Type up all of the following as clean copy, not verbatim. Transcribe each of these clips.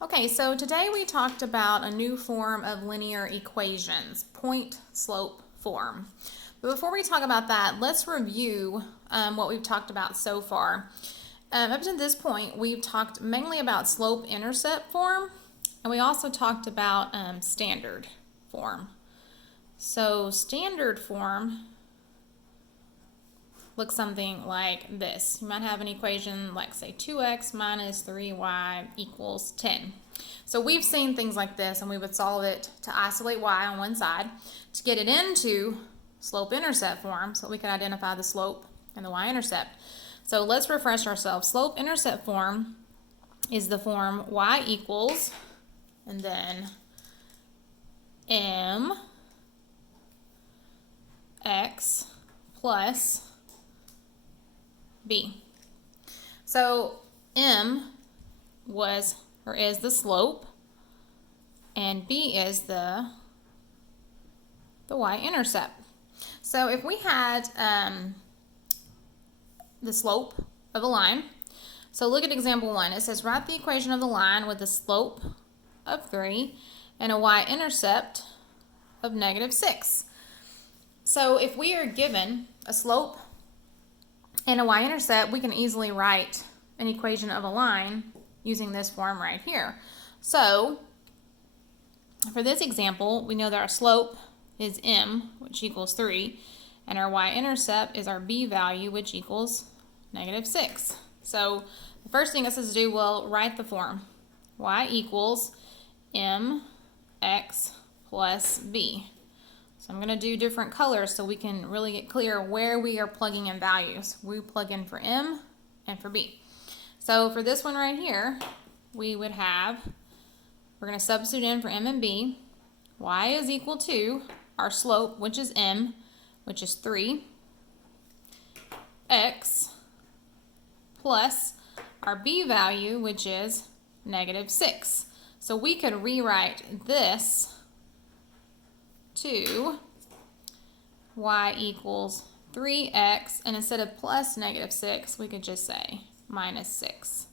Okay, so today we talked about a new form of linear equations, point-slope form. But before we talk about that, let's review what we've talked about so far. Up to this point, we've talked mainly about slope-intercept form, and we also talked about standard form. So standard form looks something like this. You might have an equation like, say, 2x minus 3y equals 10. So we've seen things like this, and we would solve it to isolate y on one side to get it into slope-intercept form so we can identify the slope and the y-intercept. So let's refresh ourselves. Slope-intercept form is the form y equals, and then mx plus b. So m is the slope, and b is the y-intercept. So if we had the slope of a line, so look at example 1. It says write the equation of the line with a slope of 3 and a y-intercept of -6. So if we are given a slope and a y-intercept, we can easily write an equation of a line using this form right here. So for this example, we know that our slope is m, which equals 3, and our y-intercept is our b value, which equals -6. So the first thing it says to do, well, write the form. Y equals mx plus b. So I'm going to do different colors so we can really get clear where we are plugging in values. We plug in for m and for b. So for this one right here, we would have, we're going to substitute in for m and b. Y is equal to our slope, which is m, which is 3, x plus our b value, which is -6. So we could rewrite this to y equals 3x, and instead of plus -6, we could just say -6.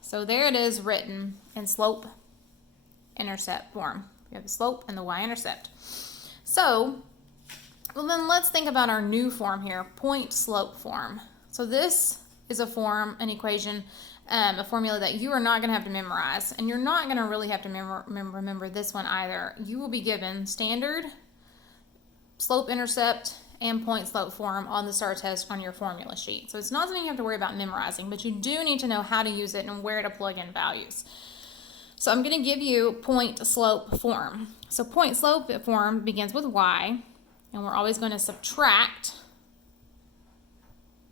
So there it is written in slope-intercept form. We have the slope and the y-intercept. So, well, then let's think about our new form here, point-slope form. So this is a form, an equation, a formula that you are not going to have to memorize, and you're not going to really have to remember this one either. You will be given standard, slope-intercept, and point-slope form on the STAR test on your formula sheet. So it's not something you have to worry about memorizing, but you do need to know how to use it and where to plug in values. So I'm going to give you point-slope form. So point-slope form begins with y, and we're always going to subtract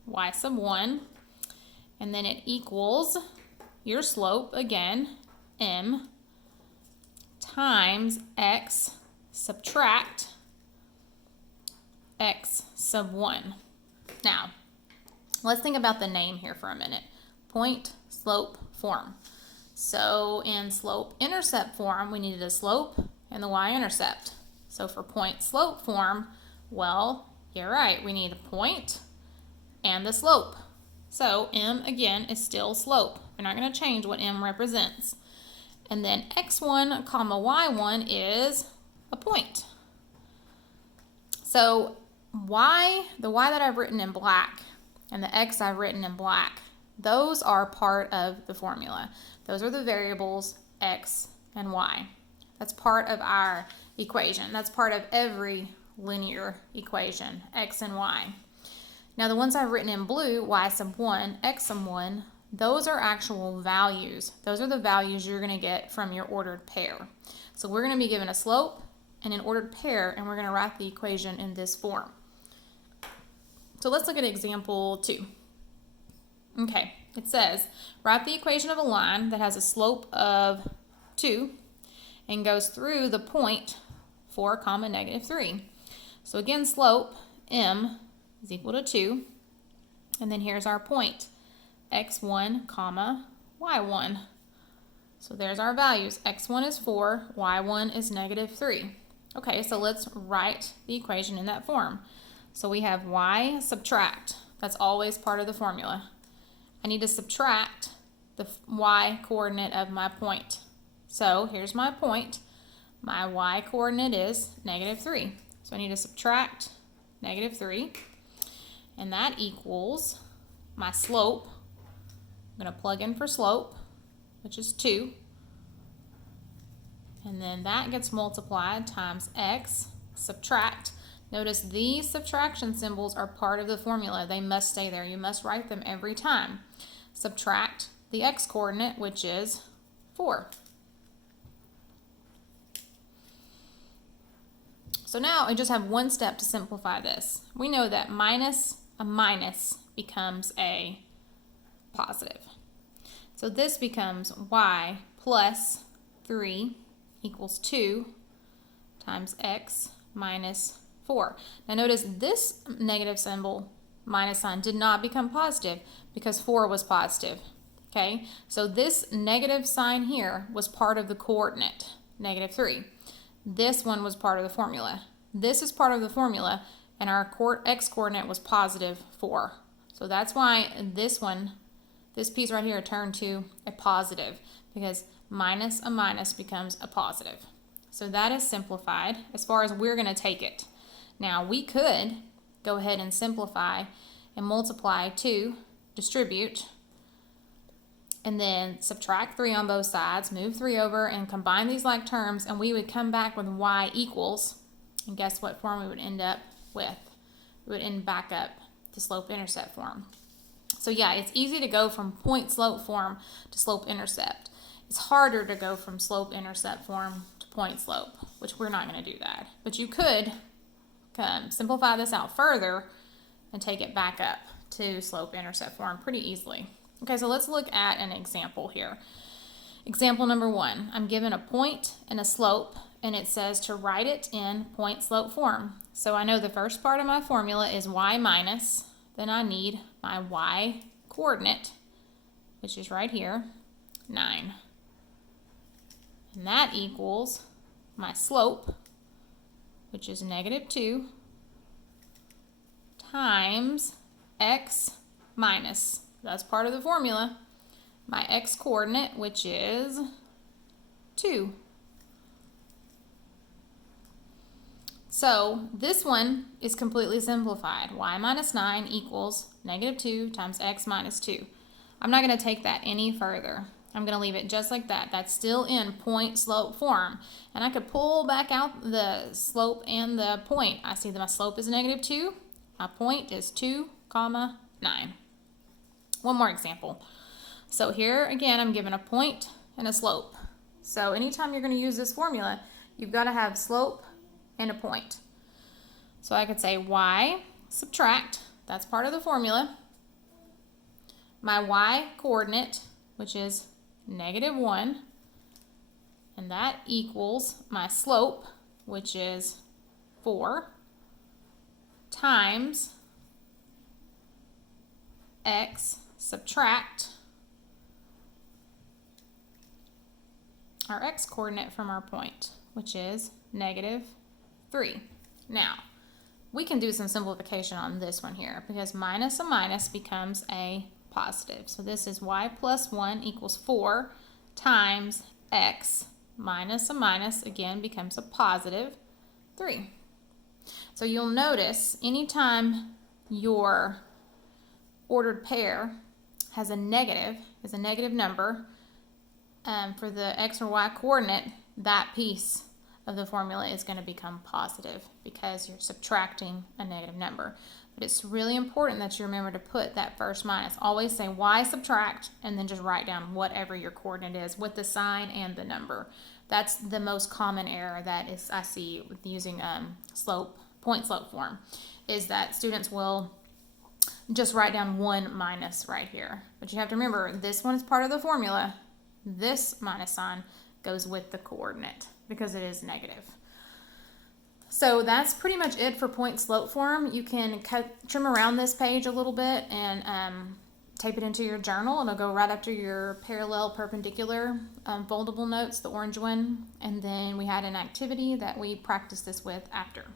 y sub 1, and then it equals your slope, again, m, times x subtract x sub 1. Now, let's think about the name here for a minute. Point-slope form. So in slope-intercept form, we needed a slope and the y-intercept. So for point-slope form, well, you're right, we need a point and the slope. So m, again, is still slope. We're not going to change what m represents. And then x1 comma y1 is a point. So the y that I've written in black and the x I've written in black, those are part of the formula. Those are the variables x and y. That's part of our equation. That's part of every linear equation, x and y. Now the ones I've written in blue, y sub 1, x sub 1, those are actual values. Those are the values you're going to get from your ordered pair. So we're going to be given a slope and an ordered pair, and we're going to write the equation in this form. So let's look at example 2. Okay, it says, write the equation of a line that has a slope of 2 and goes through the point 4 comma -3. So again, slope, m, is equal to 2, and then here's our point, x1 comma y1. So there's our values. x1 is 4, y1 is -3. Okay, so let's write the equation in that form. So we have y subtract. That's always part of the formula. I need to subtract the y coordinate of my point. So here's my point. My y coordinate is -3. So I need to subtract -3. And that equals my slope. I'm going to plug in for slope, which is 2. And then that gets multiplied times x, subtract. Notice these subtraction symbols are part of the formula. They must stay there. You must write them every time. Subtract the x coordinate, which is 4. So now I just have one step to simplify this. We know that minus a minus becomes a positive. So this becomes y plus 3 equals 2 times x minus 4. Now notice this negative symbol, minus sign, did not become positive because 4 was positive. Okay, so this negative sign here was part of the coordinate, -3. This one was part of the formula. This is part of the formula, and our x coordinate was positive 4. So that's why this one, this piece right here, turned to a positive, because minus a minus becomes a positive. So that is simplified as far as we're going to take it. Now we could go ahead and simplify and multiply 2, distribute, and then subtract 3 on both sides, move 3 over, and combine these like terms, and we would come back with y equals, and guess what form we would end up with? We would end back up to slope-intercept form. So yeah, it's easy to go from point-slope form to slope-intercept. It's harder to go from slope-intercept form to point-slope, which we're not going to do that. But you could simplify this out further and take it back up to slope-intercept form pretty easily. Okay, so let's look at an example here. Example number 1, I'm given a point and a slope, and it says to write it in point-slope form. So I know the first part of my formula is y minus, then I need my y coordinate, which is right here, 9. And that equals my slope, which is -2, times x minus, that's part of the formula, my x coordinate, which is 2. So this one is completely simplified. Y minus 9 equals -2 times x minus 2. I'm not going to take that any further. I'm going to leave it just like that. That's still in point-slope form. And I could pull back out the slope and the point. I see that my slope is -2. My point is 2, 9. One more example. So here again, I'm given a point and a slope. So anytime you're going to use this formula, you've got to have slope and a point. So I could say y subtract, that's part of the formula, my y coordinate, which is -1, and that equals my slope, which is 4, times x subtract our x coordinate from our point, which is -3. Now, we can do some simplification on this one here, because minus a minus becomes a positive. So this is y plus 1 equals 4 times x minus a minus, again, becomes a positive 3. So you'll notice anytime your ordered pair has a negative number for the x or y coordinate, that piece of the formula is going to become positive because you're subtracting a negative number. But it's really important that you remember to put that first minus. Always say y subtract and then just write down whatever your coordinate is with the sign and the number. That's the most common error that is I see with using point-slope form, is that students will just write down one minus right here. But you have to remember, this one is part of the formula. This minus sign goes with the coordinate because it is negative. So that's pretty much it for point-slope form. You can trim around this page a little bit and tape it into your journal. It'll go right after your parallel perpendicular foldable notes, the orange one. And then we had an activity that we practiced this with after.